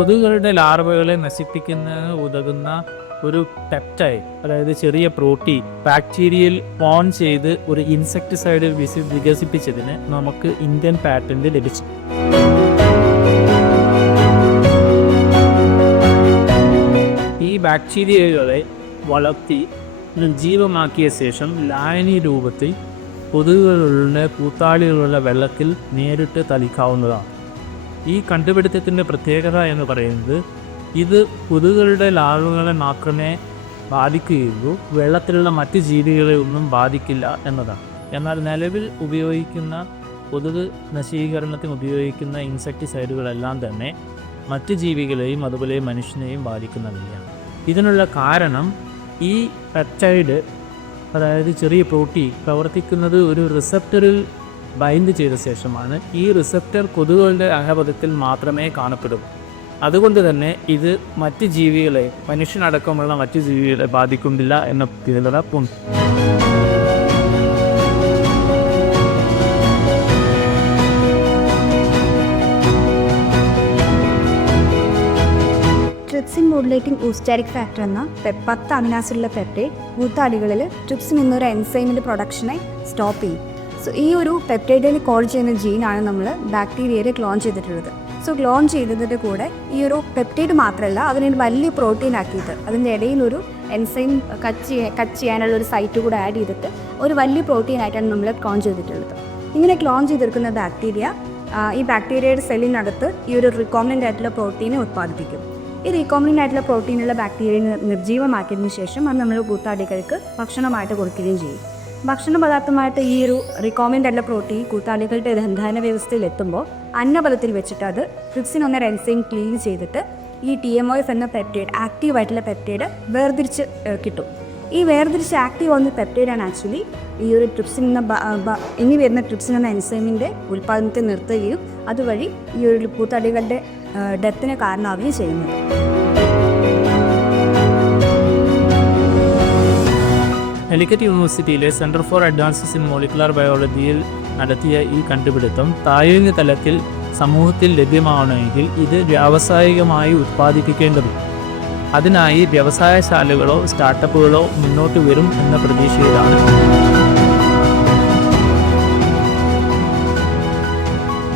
കൊതുകുകളുടെ ലാർവകളെ നശിപ്പിക്കുന്നതിന് ഉതകുന്ന ഒരു പെപ്റ്റൈഡ്, അതായത് ചെറിയ പ്രോട്ടീൻ ബാക്ടീരിയയിൽ ഫോൺ ചെയ്ത് ഒരു ഇൻസെക്ടിസൈഡ് വികസിപ്പിച്ചതിന് നമുക്ക് ഇന്ത്യൻ പാറ്റന്റ് ലഭിച്ചു. ഈ ബാക്ടീരിയകളെ വളർത്തി നിർജീവമാക്കിയ ശേഷം ലായനി രൂപത്തിൽ കൊതുകുകളുടെ കൂത്താളികളുള്ള വെള്ളത്തിൽ നേരിട്ട് തളിക്കാവുന്നതാണ്. ഈ കണ്ടുപിടുത്തത്തിൻ്റെ പ്രത്യേകത എന്ന് പറയുന്നത് ഇത് കൊതുകുകളുടെ ലാർവകളെ മാത്രമേ ബാധിക്കുകയുള്ളൂ, വെള്ളത്തിലുള്ള മറ്റ് ജീവികളെ ഒന്നും ബാധിക്കില്ല എന്നതാണ്. എന്നാൽ നിലവിൽ ഉപയോഗിക്കുന്ന കൊതുക് നശീകരണത്തിന് ഉപയോഗിക്കുന്ന ഇൻസെക്ടിസൈഡുകളെല്ലാം തന്നെ മറ്റ് ജീവികളെയും അതുപോലെ മനുഷ്യനെയും ബാധിക്കുന്നവയാണ്. ഇതിനുള്ള കാരണം ഈ പെപ്റ്റൈഡ്, അതായത് ചെറിയ പ്രോട്ടീൻ പ്രവർത്തിക്കുന്നത് ഒരു റിസപ്റ്ററിൽ ബൈൻഡ് ചെയ്ത ശേഷമാണ്. ഈ റിസപ്റ്റർ കൊതുകുകളുടെ അഹപഥത്തിൽ മാത്രമേ കാണപ്പെടൂ. അതുകൊണ്ട് തന്നെ ഇത് മറ്റ് ജീവികളെ, മനുഷ്യനടക്കമുള്ള മറ്റ് ജീവികളെ ബാധിക്കുന്നില്ല എന്ന പ്രത്യേകത ഉണ്ട്. ട്രിപ്സിൻ മോഡുലേറ്റിംഗ് ഊസ്റ്റാരിക് ഫാക്ടർ എന്ന 10 അമിനാസിഡുള്ള പെപ്റ്റൈഡ് കൂത്താടികളിൽ ട്രിപ്സിൻ എന്നൊരു എൻസൈമിൻ്റെ പ്രൊഡക്ഷനെ സ്റ്റോപ്പ് ചെയ്യും. സോ ഈ ഒരു പെപ്റ്റൈഡിൽ കോഡ് ചെയ്യുന്ന ജീനാണ് നമ്മൾ ബാക്ടീരിയയിൽ ക്ലോൺ ചെയ്തിട്ടുള്ളത്. സോ ക്ലോൺ ചെയ്തതിൻ്റെ കൂടെ ഈ ഒരു പെപ്റ്റൈഡ് മാത്രമല്ല, അതിനൊരു വലിയ പ്രോട്ടീൻ ആക്കിയിട്ട് അതിൻ്റെ ഇടയിൽ ഒരു എൻസൈം കട്ട് ചെയ്യാനുള്ള ഒരു സൈറ്റ് കൂടെ ആഡ് ചെയ്തിട്ട് ഒരു വലിയ പ്രോട്ടീൻ ആയിട്ടാണ് നമ്മൾ ക്ലോൺ ചെയ്തിട്ടുള്ളത്. ഇങ്ങനെ ക്ലോൺ ചെയ്തെടുക്കുന്ന ബാക്ടീരിയ ഈ ബാക്ടീരിയയുടെ സെല്ലിനകത്ത് ഈ ഒരു റീകോംബിനൻ്റ് ആയിട്ടുള്ള പ്രോട്ടീനെ ഉത്പാദിപ്പിക്കും. ഈ റീകോംബിനൻ്റ് ആയിട്ടുള്ള പ്രോട്ടീനുള്ള ബാക്ടീരിയയെ നിർജ്ജീവമാക്കിയതിന് ശേഷം അത് നമ്മൾ കൂത്താടികൾക്ക് ഭക്ഷണമായിട്ട് കൊടുക്കുകയും ചെയ്യും. ഭക്ഷണ പദാർത്ഥമായിട്ട് ഈ ഒരു റീകോംബിനൻ്റ് ആയിട്ടുള്ള പ്രോട്ടീൻ കൂത്താടികളുടെ ദഹന വ്യവസ്ഥയിൽ എത്തുമ്പോൾ അന്നപഥത്തിൽ വെച്ചിട്ട് അത് ട്രിപ്സിൻ എന്ന എൻസൈം ക്ലീൻ ചെയ്തിട്ട് ഈ TMOF എന്ന പെപ്റ്റൈഡ്, ആക്റ്റീവായിട്ടുള്ള പെപ്റ്റൈഡ് വേർതിരിച്ച് കിട്ടും. ഈ വേർതിരിച്ച് ആക്റ്റീവ് ആവുന്ന പെപ്റ്റൈഡാണ് ആക്ച്വലി ഈ ഒരു ട്രിപ്സിൻ എന്ന ഇനി വരുന്ന ട്രിപ്സിൻ എന്ന എൻസൈമിൻ്റെ ഉൽപ്പാദനത്തെ നിർത്തുകയും അതുവഴി ഈ ഒരു കൂത്താടികളുടെ ഡെത്തിന് കാരണമാവുകയും ചെയ്യുന്നത്. കാലിക്കറ്റ് യൂണിവേഴ്സിറ്റിയിലെ centre for advances in molecular ബയോളജിയിൽ നടത്തിയ ഈ കണ്ടുപിടുത്തം താഴ്ന്ന തലത്തിൽ സമൂഹത്തിൽ ലഭ്യമാവണമെങ്കിൽ ഇത് വ്യാവസായികമായി ഉത്പാദിപ്പിക്കേണ്ടതുണ്ട്. അതിനായി വ്യവസായശാലകളോ സ്റ്റാർട്ടപ്പുകളോ മുന്നോട്ട് വരും എന്ന പ്രതീക്ഷയിലാണ്.